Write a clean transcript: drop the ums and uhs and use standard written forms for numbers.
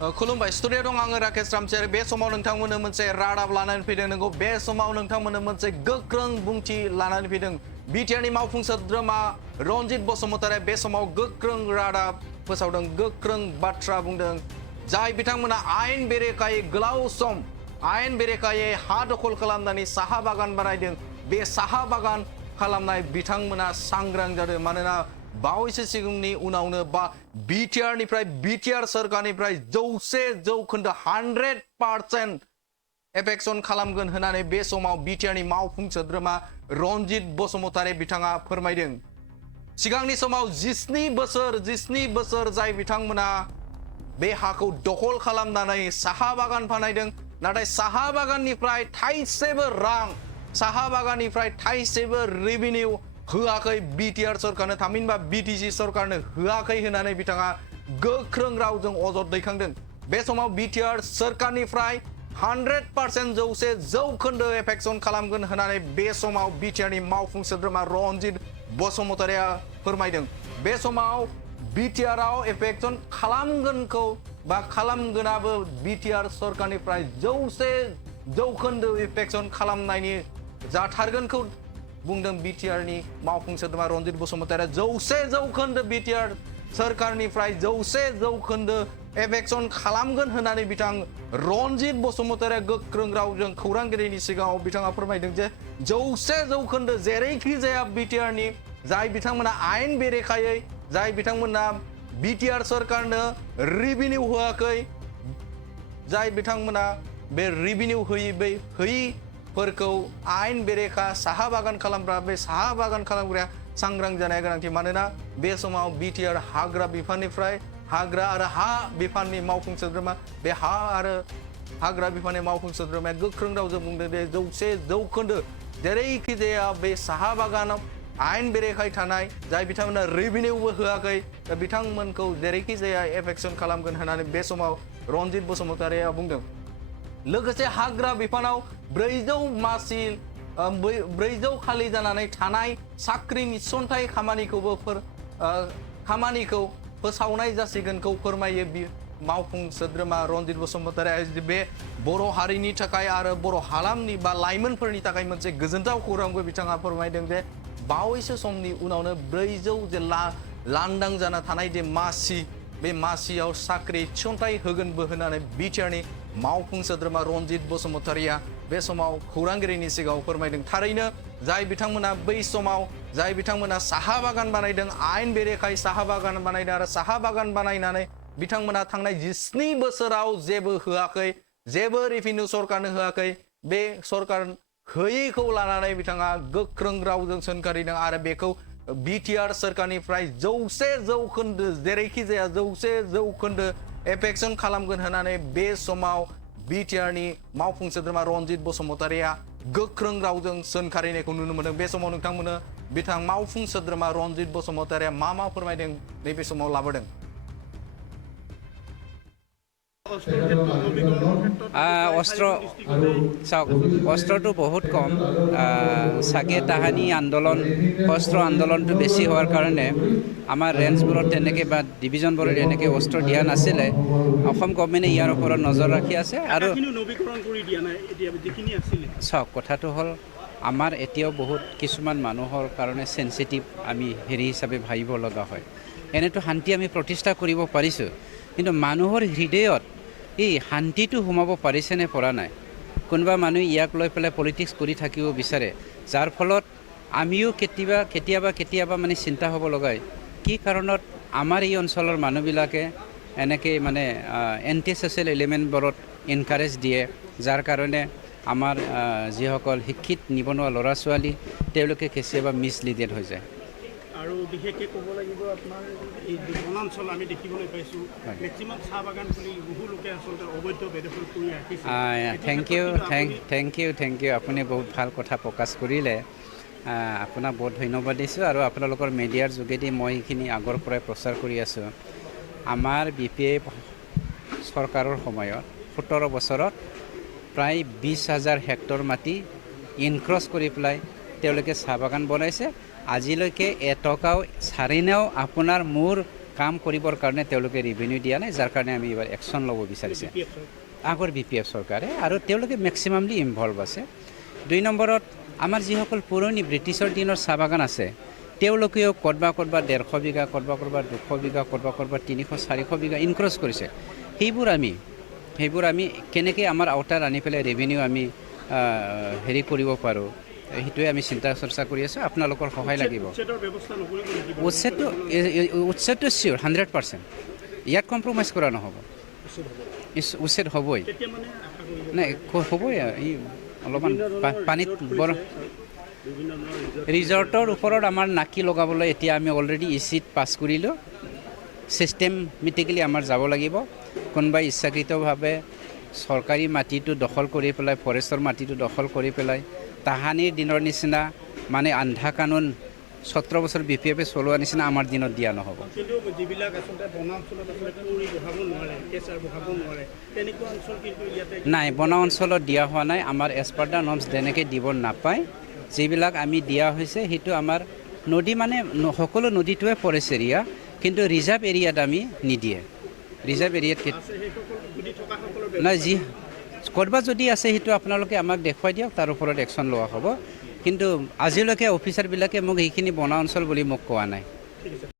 खुलुमबाय स्टुडिअ दं आङो राकेश रामसियारि बे समाव नोंथांमोननो मोनसे रादाब लानानै फैदों नंगौ बे समाव नोंथांमोननो मोनसे गोख्रों बुंथि लानानै फैदों बिटिआरनि मावफुं सोद्रोमा रनजित बसुमतारी बे समाव गोख्रों रादाब फोसावदों गोख्रों बाथ्रा बुंदों जाय बिथांमोना आयेन बेरेखायै गोलाव सम आयेन बेरेखायै हा दखल खालामनानै साहा बागान बानायदों बे साहा बागान खालामनाय बिथांमोना सांग्रां जादों मानोना बावैसो सिगांनि उनावनो बा बिटिआर सरकारनिफ्राय 100% एफेक्सन खालामगोन होननानै बे समाव बिटिआरनि मावफुं सोद्रोमा रनजित बसुमतारी बिथाङा फोरमायदों सिगांनि समाव 17 बोसोर जाय बिथांमोना बे हाखौ दखल खालामनानै साहा बागान बानायदों नाथाय साहा बागाननिफ्राय थाइसेबो रां साहा बागाननिफ्राय थाइसेबो रेभिनिउ होआखै बिटिआर सरकारनो थामहिनबा बिटिसि सरकारनो होआखै होननानै बिथाङा गोख्रों रावजों अजद दैखांदों बे समाव बिटिआर सरकारनिफ्राय 100% एफेक्सन खालामगोन होननानै बे समाव बिटिआरनि मावफुं सोद्रोमा रनजित बसुमतारीया फोरमायदों बे समाव बिटिआरआव एफेक्सन खालामगोनखौ बा खालामगोनाबो बिटिआर सरकारनिफ्राय 100% एफेक्सन खालामनायनि जाथारगोनखौ बुंदों बिटिआरनि मावफुं सोद्रोमा रनजित बसुमतारीया 100% बिटिआर सरकारनिफ्राय 100% एफेक्सन खालामगोन होननानै बिथां रनजित बसुमतारीया गोख्रों रावजों खौरांगिरिनि सिगाङाव बिथाङा फोरमायदों जे 100% जेरैखि जाया बिटिआरनि जाय बिथांमोना आयेन बेरेखायै जाय बिथांमोना बिटिआर सरकारनो रेभिनिउ होआखै जाय बिथांमोना बे रेभिनिउ होयिफोरखौ आयेन बेरेखा साहा बागान खालामग्रा बे साहा बागान खालामग्राया सांग्रां जानाया गोनांथि मानोना बे समाव बिटिआर हाग्रा बिफाननिफ्राय हाग्रा आरो हा बिफाननि मावफुं सोद्रोमा बे हा आरो हाग्रा बिफाननि मावफुं सोद्रोमाया गोख्रों रावजों बुंदों दे 100% जेरैखि जाया बे साहा बागानाव आयेन बेरेखायै थानाय जाय बिथांमोना रेभिनिउबो होआखै दा बिथांमोनखौ जेरैखि जाया एफेक्सन खालामगोन होननानै बे समाव रनजित बसुमतारीया बुंदों लोगोसे हाग्रा बिफानाव 400 खालि जानानै थानाय साख्रि थिसनथाय खामानिखौ फोसावनाय जासिगोनखौ फोरमायो मावफुं सोद्रोमा रनजित बसुमतारीया बे बर' हारिनि थाखाय आरो बर' हालामनि बा लाइमोनफोरनि थाखाय मोनसे गोजोनथाव खौरांबो बिथाङा फोरमायदों जे बावैसो समनि उनावनो 400 जे लांदां जाना थानाय जे मासि बे मासियाव साख्रि थिसनथाय होगोनबो होननानै बिटिआरनि मावफुं सोद्रोमा रनजित बसुमतारीया बे समाव खौरांगिरिनि सिगाङाव फोरमायदों थारैनो जाय बिथांमोना बै समाव जाय बिथांमोना साहा बागान बानायदों आयेन बेरेखायै साहा बागान बानायदों आरो साहा बागान बानायनानै बिथांमोना थांनाय 17 बोसोराव जेबो होआखै जेबो रेभिनिउ सरकारनो होआखै बे सरकार होयिखौ लानानै बिथाङा गोख्रों रावजों सोंखारिदों आरो बेखौ बिटिआर सरकारनिफ्राय 100% जेरैखि जाया 100% एफेक्सन खालामगोन होननानै बे समाव बिटिआरनि मावफुं सोद्रोमा रनजित बसुमतारीया गोख्रों रावजों सोंखारिनायखौ नुनो मोनदों बे समाव नोंथांमोननो बिथां मावफुं सोद्रोमा रनजित बसुमतारीया मा फोरमायदों नैबे समाव लाबोदों অস্ত্রটো বহুত কম চাগে তাহানি আন্দোলন অস্ত্ৰ আন্দোলনটো বেছি হোৱাৰ কাৰণে আমাৰ ৰেঞ্জবোৰত তেনেকৈ বা ডিভিজনবোৰত এনেকৈ অস্ত্ৰ দিয়া নাছিলে অসম গভৰ্ণমেণ্টে ইয়াৰ ওপৰত নজৰ ৰাখি আছে আৰু চাওক কথাটো হ'ল আমাৰ এতিয়াও বহুত কিছুমান মানুহৰ কাৰণে চেনচিটিভ আমি হেৰি হিচাপে ভাবিব লগা হয় এনেতো শান্তি আমি প্ৰতিষ্ঠা কৰিব পাৰিছোঁ কিন্তু মানুহৰ হৃদয়ত এই শান্তিটো সোমাব পাৰিছেনে পৰা নাই কোনোবা মানুহ ইয়াক লৈ পেলাই পলিটিক্স কৰি থাকিব বিচাৰে যাৰ ফলত আমিও কেতিয়াবা মানে চিন্তা হ'ব লগা কি কাৰণত আমাৰ এই অঞ্চলৰ মানুহবিলাকে এনেকৈ মানে এণ্টি ছ'চিয়েল এলিমেণ্টবোৰত এনকাৰেজ দিয়ে যাৰ কাৰণে আমাৰ যিসকল শিক্ষিত নিবনুৱা ল'ৰা ছোৱালী তেওঁলোকে কেতিয়াবা মিছলিডেড হৈ যায় আৰু বিশেষকৈ ক'ব লাগিব আপোনাৰ এই বনাঞ্চল আমি দেখিবলৈ পাইছোঁ মেক্সিমাম চাহ বাগান খুলি বহু লোকে আচলতে অবৈধ বেদখল কৰি ৰাখিছে থেংক ইউ আপুনি বহুত ভাল কথা প্ৰকাশ কৰিলে আপোনাক বহুত ধন্যবাদ দিছোঁ আৰু আপোনালোকৰ মিডিয়াৰ যোগেদি মই এইখিনি আগৰ পৰাই প্ৰচাৰ কৰি আছোঁ আমাৰ BPA চৰকাৰৰ সময়ত 17 বছৰত প্ৰায় 20,000 হেক্টৰ মাটি ইনক্ৰছ কৰি পেলাই তেওঁলোকে চাহ বাগান বনাইছে আজিলৈকে এটকাও চাৰিনাও আপোনাৰ মোৰ কাম কৰিবৰ কাৰণে তেওঁলোকে ৰেভিনিউ দিয়া নাই, যাৰ কাৰণে আমি এইবাৰ একশ্যন ল'ব বিচাৰিছে আগৰ BPF চৰকাৰে, আৰু তেওঁলোকে মেক্সিমামলি ইনভলভ আছে। 2 নম্বৰত আমাৰ যিসকল পুৰণি ব্ৰিটিছৰ দিনৰ চাহ বাগান আছে, তেওঁলোকেও ক'ৰবা 150 বিঘা, ক'ৰবা 200 বিঘা, ক'ৰবা 300-400 বিঘা ইনক্ৰ'চ কৰিছে। সেইবোৰ আমি কেনেকৈ আমাৰ আওতাত আনি পেলাই ৰেভিনিউ আমি হেৰি কৰিব পাৰোঁ, সেইটোৱে আমি চিন্তা চৰ্চা কৰি আছোঁ। আপোনালোকৰ সহায় লাগিব। উচ্ছেদটো চিয়'ৰ 100%। ইয়াত কম্প্ৰমাইজ কৰা নহ'ব, উচ্ছেদ হ'বই, নাই হ'বই। এই অলপমান পানীত বৰ ৰিজৰ্টৰ ওপৰত আমাৰ নাকি লগাবলৈ এতিয়া আমি অলৰেডি ECত পাছ কৰিলোঁ। ছিষ্টেমেটিকেলি আমাৰ যাব লাগিব। কোনোবাই ইচ্ছাকৃতভাৱে চৰকাৰী মাটিটো দখল কৰি পেলাই, ফৰেষ্টৰ মাটিটো দখল কৰি পেলাই তাহানিৰ দিনৰ নিচিনা মানে আন্ধা কানুন 17 বছৰ BPF চলোৱা নিচিনা আমাৰ দিনত দিয়া নহ'ব। কিন্তু যিবিলাক আচলতে বনাঞ্চলত বহাব নোৱাৰে, কেঁচাৰ বহাব নোৱাৰে, তেনেকুৱা অঞ্চল কিন্তু ইয়াতে নাই, বনা অঞ্চলত দিয়া হোৱা নাই। আমাৰ এজ পাৰ দ্য নৰ্মছ যেনেকৈ দিব নাপায়, যিবিলাক আমি দিয়া হৈছে সেইটো আমাৰ নদী, মানে সকলো নদীটোৱে ফৰেষ্ট এৰিয়া, কিন্তু ৰিজাৰ্ভ এৰিয়াত আমি নিদিয়ে। ৰিজাৰ্ভ এৰিয়াত নাই, যি ক'ৰবাত যদি আছে সেইটো আপোনালোকে আমাক দেখুৱাই দিয়ক, তাৰ ওপৰত একশ্যন লোৱা হ'ব। কিন্তু আজিলৈকে অফিচাৰবিলাকে মোক সেইখিনি বনা অঞ্চল বুলি মোক কোৱা নাই।